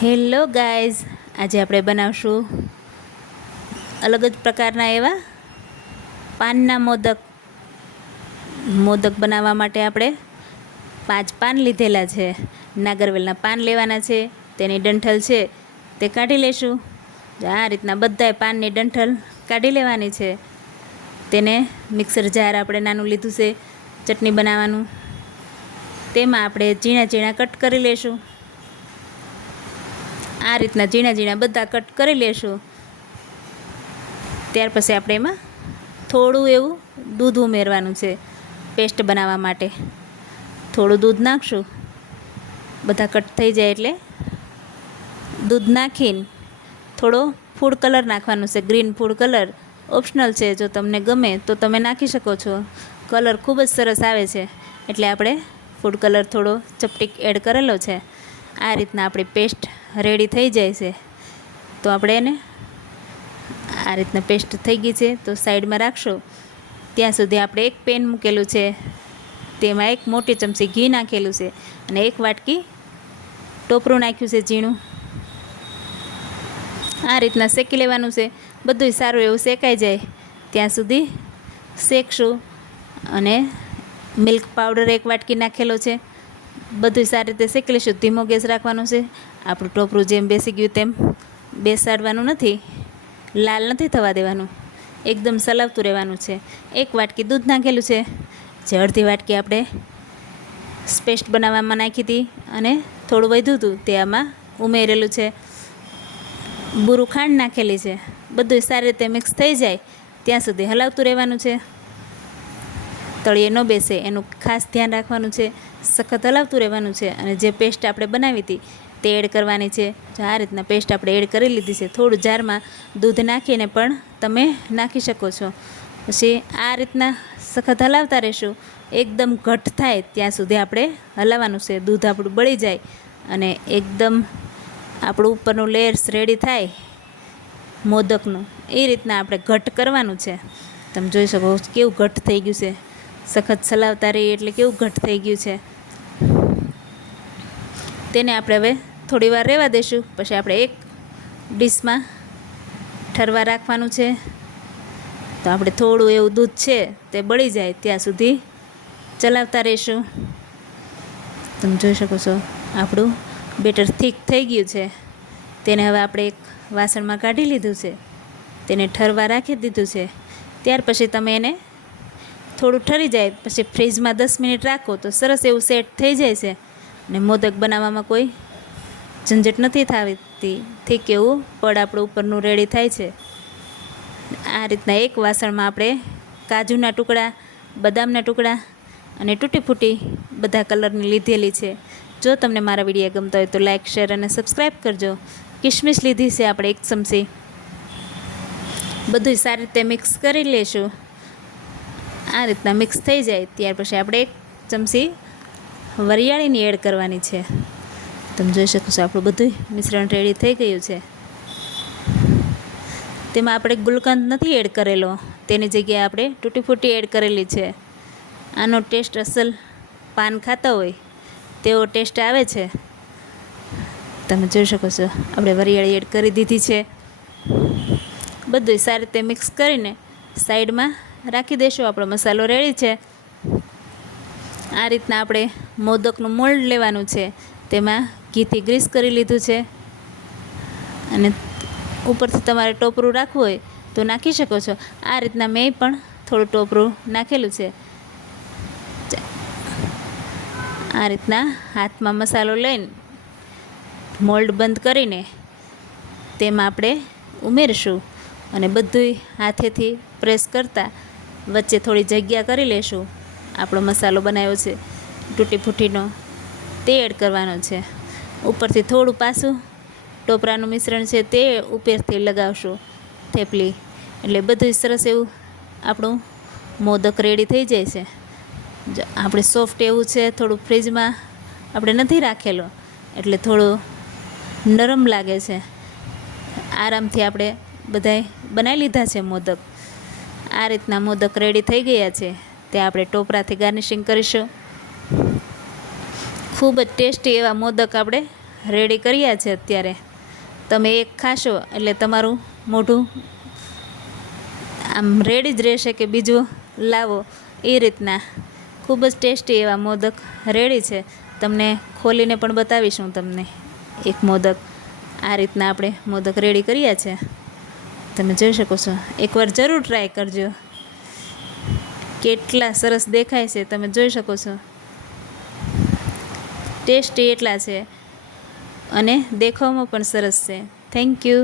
Hello guys, આજે આપણે બનાવશું અલગ જ પ્રકારના એવા પાનના મોદક બનાવવા માટે આપણે 5 પાન લીધેલા છે. નાગરવેલના પાન લેવાના છે. તેની ડંઠલ છે તે કાઢી લેશું. આ રીતના બધાય પાનની ડંઠલ કાઢી લેવાની છે. તેને મિક્સર જાર આપણે નાનું લીધું છે ચટણી બનાવવાનું. તેમાં આપણે ઝીણા ઝીણા કટ કરી લેશું. આ રીતના ઝીણા ઝીણા બધા કટ કરી લેશું. ત્યાર પછી આપણે એમાં થોડું એવું દૂધ ઉમેરવાનું છે પેસ્ટ બનાવવા માટે. થોડું દૂધ નાખશું. બધા કટ થઈ જાય એટલે દૂધ નાખીને થોડો ફૂડ કલર નાખવાનો છે. ગ્રીન ફૂડ કલર ઓપ્શનલ છે, જો તમને ગમે તો તમે નાખી શકો છો. કલર ખૂબ જ સરસ આવે છે એટલે આપણે ફૂડ કલર થોડો ચપટીક એડ કરેલો છે. આ રીતના આપણી પેસ્ટ રેડી થઈ જાય છે. તો આપણે એને આ રીતના પેસ્ટ થઈ ગઈ છે તો સાઈડમાં રાખશું. ત્યાં સુધી આપણે એક પેન મૂકેલું છે, તેમાં એક મોટી ચમચી ઘી નાખેલું છે અને એક વાટકી ટોપરું નાખ્યું છે ઝીણું. આ રીતના શેકી લેવાનું છે. બધું સારું એવું શેકાઈ જાય ત્યાં સુધી શેકશું. અને મિલ્ક પાવડર એક વાટકી નાખેલો છે. બધું સારી રીતે શેકી લઈશું. ધીમો ગેસ રાખવાનો છે. આપણું ટોપરું જેમ બેસી ગયું તેમ બેસાડવાનું નથી, લાલ નથી થવા દેવાનું, એકદમ સલાવતું રહેવાનું છે. એક વાટકી દૂધ નાખેલું છે. જે અડધી વાટકી આપણે પેસ્ટ બનાવવામાં નાખી હતી અને થોડું વધ્યું હતું તે આમાં ઉમેરેલું છે. બુરું ખાંડ નાખેલી છે. બધું સારી રીતે મિક્સ થઈ જાય ત્યાં સુધી હલાવતું રહેવાનું છે. તળિયે ન બેસે એનું ખાસ ધ્યાન રાખવાનું છે. સખત હલાવતું રહેવાનું છે. અને જે પેસ્ટ આપણે બનાવી હતી તે એડ કરવાની છે. આ રીતના પેસ્ટ આપણે એડ કરી લીધી છે. થોડું જારમાં દૂધ નાખીને પણ તમે નાખી શકો છો. પછી આ રીતના સખત હલાવતા રહીશું. એકદમ ઘટ થાય ત્યાં સુધી આપણે હલાવવાનું છે. દૂધ આપણું બળી જાય અને એકદમ આપણું ઉપરનું લેયર્સ રેડી થાય મોદકનું, એ રીતના આપણે ઘટ કરવાનું છે. તમે જોઈ શકો કેવું ઘટ થઈ ગયું છે. સખત ચલાવતા રહીએ એટલે કેવું ઘટ થઈ ગયું છે. તેને આપણે હવે થોડી વાર રહેવા દઈશું. પછી આપણે એક ડીશમાં ઠરવા રાખવાનું છે. તો આપણે થોડું એવું દૂધ છે તે બળી જાય ત્યાં સુધી ચલાવતા રહીશું. તમે જોઈ શકો છો આપણું બેટર થીક થઈ ગયું છે. તેને હવે આપણે એક વાસણમાં કાઢી લીધું છે. તેને ઠરવા રાખી દીધું છે. ત્યાર પછી તમે એને થોડું ઠરી જાય પછી ફ્રીજમાં 10 મિનિટ રાખો તો સરસ એવું સેટ થઈ જાય છે. અને મોદક બનાવવામાં કોઈ ઝંઝટ નથી થતી. થીક એવું પડ આપણું ઉપરનું રેડી થાય છે. આ રીતના એક વાસણમાં આપણે કાજુના ટુકડા, બદામના ટુકડા અને તૂટી ફૂટી બધા કલરની લીધેલી છે. જો તમને મારા વિડીયો ગમતા હોય તો લાઇક, શેર અને સબસ્ક્રાઈબ કરજો. કિશમિશ લીધી છે આપણે 1 ચમચી. બધું સારી રીતે મિક્સ કરી લેશું. આ રીતના મિક્સ થઈ જાય ત્યાર પછી આપણે 1 ચમચી વરિયાળીની એડ કરવાની છે. તમે જોઈ શકો છો આપણું બધું મિશ્રણ રેડી થઈ ગયું છે. તેમાં આપણે ગુલકંદ નથી એડ કરેલો, તેની જગ્યાએ આપણે તૂટી ફૂટી એડ કરેલી છે. આનો ટેસ્ટ અસલ પાન ખાતા હોય તેવો ટેસ્ટ આવે છે. તમે જોઈ શકો છો આપણે વરિયાળી એડ કરી દીધી છે. બધું સારી રીતે મિક્સ કરીને સાઈડમાં રાખી દઈશું. આપણો મસાલો રેડી છે. આ રીતના આપણે મોદકનું મોલ્ડ લેવાનું છે. તેમાં ઘીથી ગ્રીસ કરી લીધું છે. અને ઉપરથી તમારે ટોપરું રાખવું હોય તો નાખી શકો છો. આ રીતના મેં પણ થોડું ટોપરું નાખેલું છે. આ રીતના હાથમાં મસાલો લઈને મોલ્ડ બંધ કરીને તેમાં આપણે ઉમેરશું અને બધુંય હાથેથી પ્રેસ કરતાં વચ્ચે થોડી જગ્યા કરી લેશું. આપણો મસાલો બનાવ્યો છે તૂટી ફૂટીનો તે એડ કરવાનો છે. ઉપરથી થોડું પાછું ટોપરાનું મિશ્રણ છે તે ઉપરથી લગાવશું થેપલી. એટલે બધું સરસ એવું આપણું મોદક રેડી થઈ જાય છે. આપણે સોફ્ટ એવું છે, થોડું ફ્રીજમાં આપણે નથી રાખેલો એટલે થોડું નરમ લાગે છે. આરામથી આપણે બધાય બનાવી લીધા છે મોદક. આ રીતના મોદક રેડી થઈ ગયા છે. તે આપણે ટોપરાથી ગાર્નિશિંગ કરીશું. ખૂબ જ ટેસ્ટી એવા મોદક આપણે રેડી કર્યા છે અત્યારે. તમે એક ખાશો એટલે તમારું મોઢું આમ રેડી જ રહેશે કે બીજું લાવો એ રીતના. ખૂબ જ ટેસ્ટી એવા મોદક રેડી છે. તમને ખોલીને પણ બતાવીશું તમને એક મોદક. આ રીતના આપણે મોદક રેડી કર્યા છે, તમે જોઈ શકો છો. એકવાર જરૂર ટ્રાય કરજો. કેટલા સરસ દેખાય છે તમે જોઈ શકો છો. ટેસ્ટી એટલા છે અને દેખાવમાં પણ સરસ છે. Thank you.